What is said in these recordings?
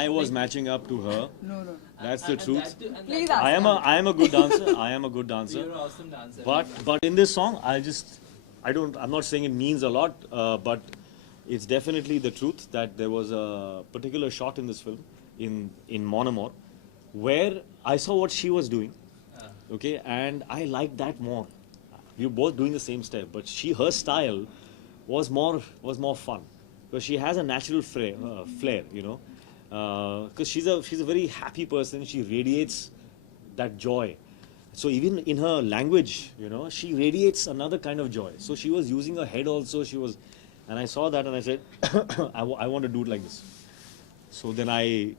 I was matching up to her. No. That's the truth. Please ask him. I am a good dancer. I am a good dancer. You're an awesome dancer. But in this song, I'm not saying it means a lot, but it's definitely the truth that there was a particular shot in this film, in Mon Amour, where I saw what she was doing, okay, and I liked that more. We were both doing the same step, but her style was more fun, because she has a natural flair, you know, because she's a very happy person. She radiates that joy. So even in her language, you know, she radiates another kind of joy. So she was using her head also. And I saw that and I said, I want to do it like this. So then I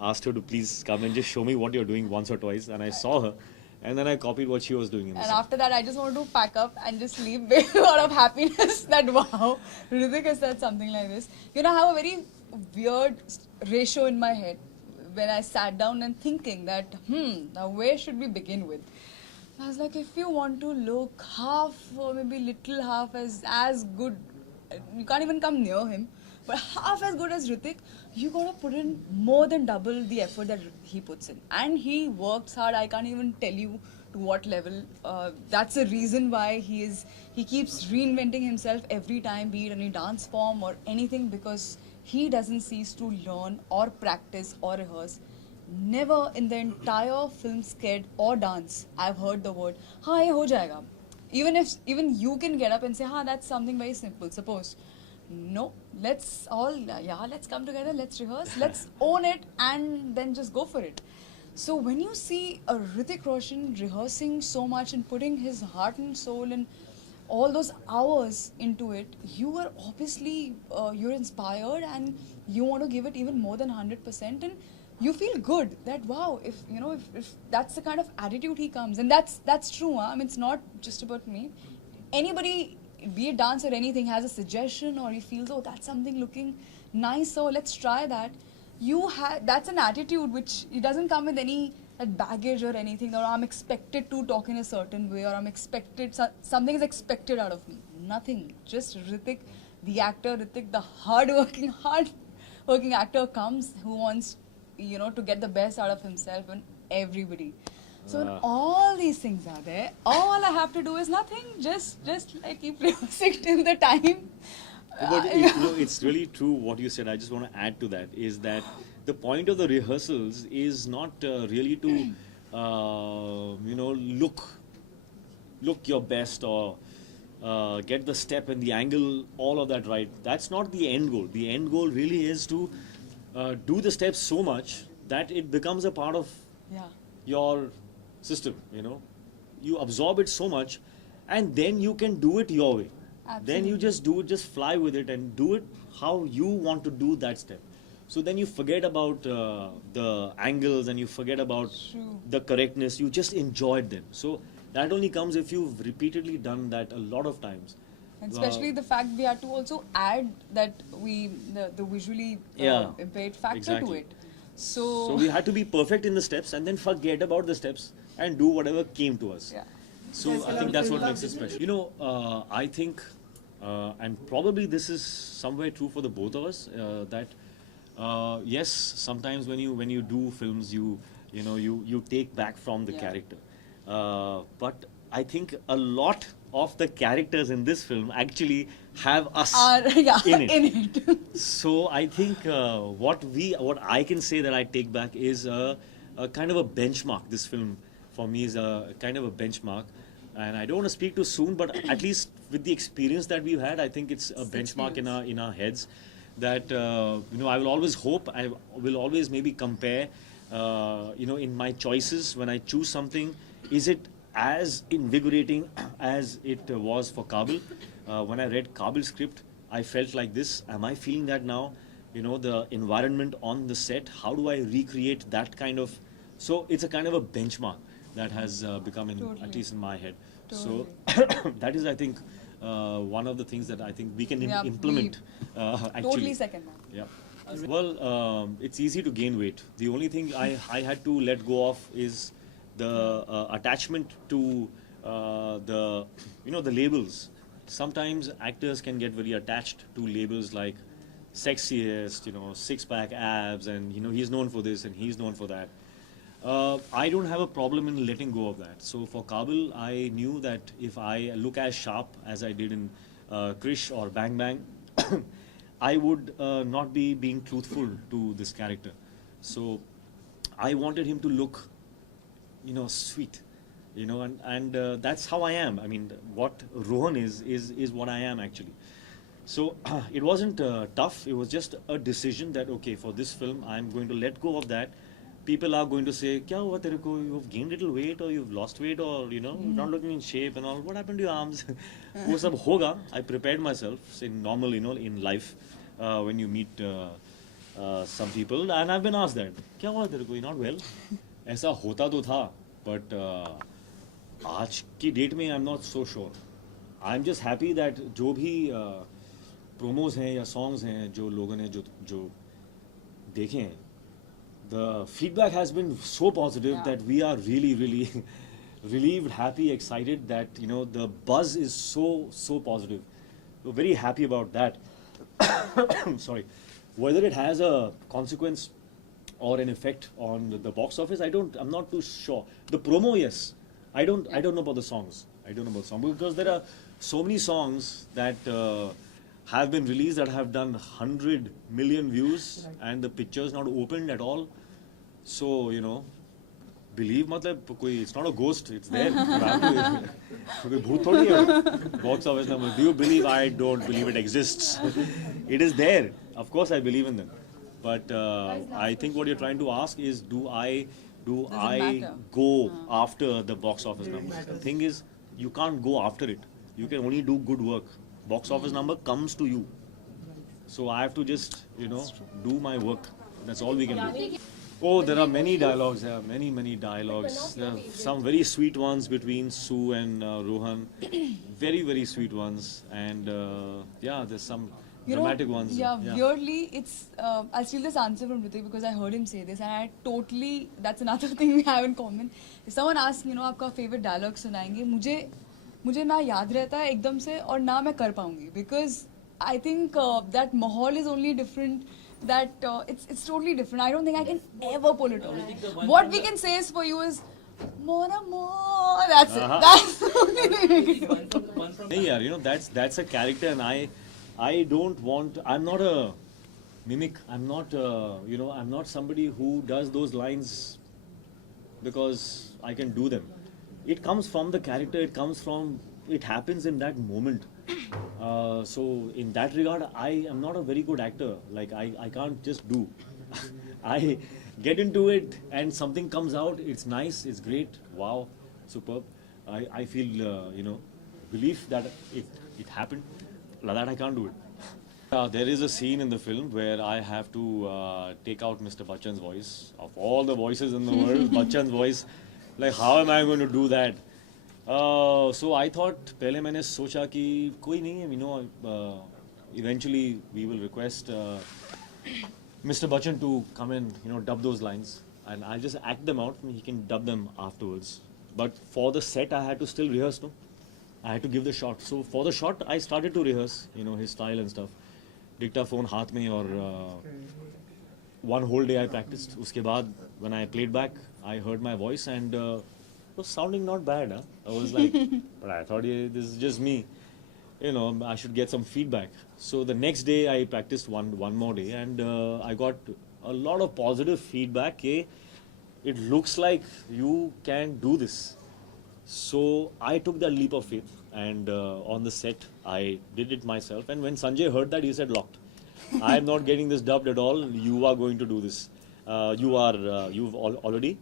asked her to please come and just show me what you're doing once or twice. And I saw her, and then I copied what she was doing in the And song. after that, I just wanted to pack up and just leave with a lot of happiness that wow, Hritik has said something like this. You know, I have a very weird ratio in my head when I sat down and thinking that, now where should we begin with? I was like, if you want to look half or maybe little half as good, you can't even come near him, but half as good as Hritik, you gotta put in more than double the effort that he puts in. And he works hard. I can't even tell you to what level. That's the reason why he keeps reinventing himself every time, be it any dance form or anything, because he doesn't cease to learn or practice or rehearse. Never in the entire film sked or dance I've heard the word "हाँ ये हो जाएगा." Even you can get up and say "हाँ that's something very simple." Suppose, no, let's come together, let's rehearse, let's own it, and then just go for it. So when you see a Hritik Roshan rehearsing so much and putting his heart and soul and all those hours into it, you are obviously you're inspired and you want to give it even more than 100%, and you feel good that wow, if that's the kind of attitude he comes, and that's true. Huh? I mean, it's not just about me. Anybody, be it dance or anything, has a suggestion or he feels, oh, that's something looking nice, so let's try that. That's an attitude which it doesn't come with any baggage or anything, or I'm expected to talk in a certain way, or something is expected out of me. Nothing. Just Hritik, the actor, Hritik, the hardworking actor comes who wants, to get the best out of himself and everybody. So when all these things are there, all I have to do is nothing. Just like keep rehearsing till the time. But it's really true what you said. I just want to add to that, is that the point of the rehearsals is not really to look your best or get the step and the angle, all of that right. That's not the end goal. The end goal really is to do the steps so much that it becomes a part of your system. You absorb it so much, and then you can do it your way. Absolutely. Then you just do it, just fly with it and do it how you want to do that step. So then you forget about the angles and you forget about the correctness. You just enjoyed them. So that only comes if you've repeatedly done that a lot of times. And especially the fact we had to also add that the visually impaired factor to it. So we had to be perfect in the steps and then forget about the steps and do whatever came to us. Yeah. So I think that's what makes it special. I think, and probably this is somewhere true for the both of us, that yes, sometimes when you do films, you take back from the character. But I think a lot of the characters in this film actually have us in it. So I think what I can say that I take back is a kind of a benchmark. This film for me is a kind of a benchmark. And I don't want to speak too soon, but at least with the experience that we've had, I think it's a benchmark in our heads. That I will always hope, I will always maybe compare, in my choices when I choose something, is it as invigorating as it was for Kabul? When I read Kabil's script, I felt like this. Am I feeling that now? The environment on the set. How do I recreate that kind of? So it's a kind of a benchmark that has become, at least in my head. Totally. So that is, I think, one of the things that I think we can implement. Actually. Totally second that. Yeah. Well, it's easy to gain weight. The only thing I had to let go of is the attachment to the labels. Sometimes actors can get very attached to labels like sexiest, six-pack abs, and he's known for this and he's known for that. I don't have a problem in letting go of that. So for Kabul, I knew that if I look as sharp as I did in Krish or Bang Bang, I would not be being truthful to this character. So I wanted him to look, sweet, and that's how I am. I mean, what Rohan is what I am actually. So it wasn't tough. It was just a decision that okay, for this film, I'm going to let go of that. People are going to say, "Kya hua tere ko? You've gained little weight, or you've lost weight, or you're not looking in shape and all. What happened to your arms?" वो सब होगा. I prepared myself. Say normal, in life, when you meet some people, and I've been asked that, "Kya hua tere ko? You're not well?" ऐसा होता तो था, but आज की date में I'm not so sure. I'm just happy that जो भी promos हैं या songs हैं जो लोगों ने जो देखे हैं, the feedback has been so positive that we are really, really relieved, happy, excited that the buzz is so positive. We're very happy about that. Sorry, whether it has a consequence or an effect on the box office, I'm not too sure. The promo, yes. I don't know about the songs. I don't know about songs because there are so many songs that have been released that have done 100 million views and the picture's not opened at all. So, believe matlab koi, it's not a ghost, it's there. Koi bhoot thodi hai. Box office number. Do you believe? I don't believe it exists. It is there. Of course I believe in them. But I think what you're trying to ask is do I go after the box office number? The thing is, you can't go after it. You can only do good work. Box office number comes to you. So I have to just, do my work. That's all we can do. Oh, there are many dialogues. There are many dialogues. There are some very sweet ones between Sue and Rohan. Very, very sweet ones. And there's some dramatic ones. Yeah, weirdly, it's. I'll steal this answer from Hritik because I heard him say this, and I totally. That's another thing we have in common. If someone asks, आपका favorite dialogue सुनाएंगे, मुझे ना याद रहता है एकदम से और ना मैं कर पाऊंगी because I think that mahal is only different. That it's totally different. I don't think I can ever pull it off. What we can say is for you is more. That's it. That's the only thing we can do. Hey, yaar, that's a character, and I don't want. I'm not a mimic. I'm not. I'm not somebody who does those lines because I can do them. It comes from the character. It happens in that moment. So in that regard, I am not a very good actor. Like I can't just do. I get into it and something comes out. It's nice. It's great. Wow, superb. I feel relief that it happened. Like that I can't do it. There is a scene in the film where I have to take out Mr. Bachchan's voice. Of all the voices in the world, Bachchan's voice. Like how am I going to do that? So I thought पहले मैंने सोचा कि कोई नहीं है, eventually we will request Mr. Bachchan to come and dub those lines and I'll just act them out and he can dub them afterwards. But for the set I had to still rehearse, no? I had to give the shot. So for the shot I started to rehearse, his style and stuff. Dictaphone हाथ में और one whole day I practiced. उसके बाद when I played back, I heard my voice and it was sounding not bad. Huh? I was like, but I thought this is just me. I should get some feedback. So the next day I practiced one more day and I got a lot of positive feedback. It looks like you can do this. So I took that leap of faith and on the set I did it myself. And when Sanjay heard that, he said, locked. I am not getting this dubbed at all. You are going to do this. You've already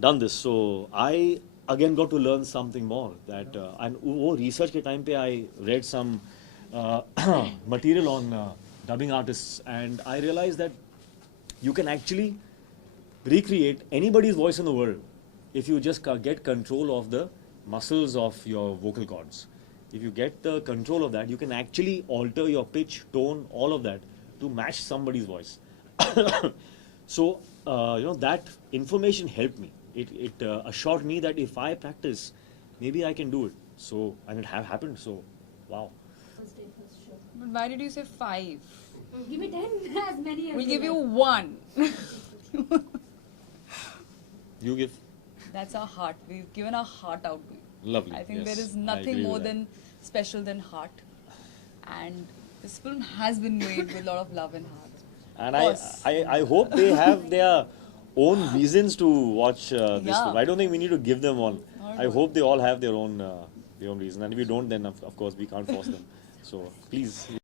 done this. So I again got to learn something more. That and research के time पे I read some material on dubbing artists and I realized that you can actually recreate anybody's voice in the world if you just get control of the muscles of your vocal cords. If you get the control of that, you can actually alter your pitch, tone, all of that to match somebody's voice. So that information helped me. It assured me that if I practice, maybe I can do it. So and it have happened. So wow. But why did you say 5? Give me 10, as many as We'll you give you like. one. You give. That's our heart. We've given our heart out to you. Lovely. I think yes, there is I nothing agree more with that. than special than heart. And this film has been made with a lot of love and heart. And Of course. I hope they have their own reasons to watch this Yeah. film. I don't think we need to give them one. Not at I all. hope they all have their own reason. And if we don't, then of course we can't force them. So please.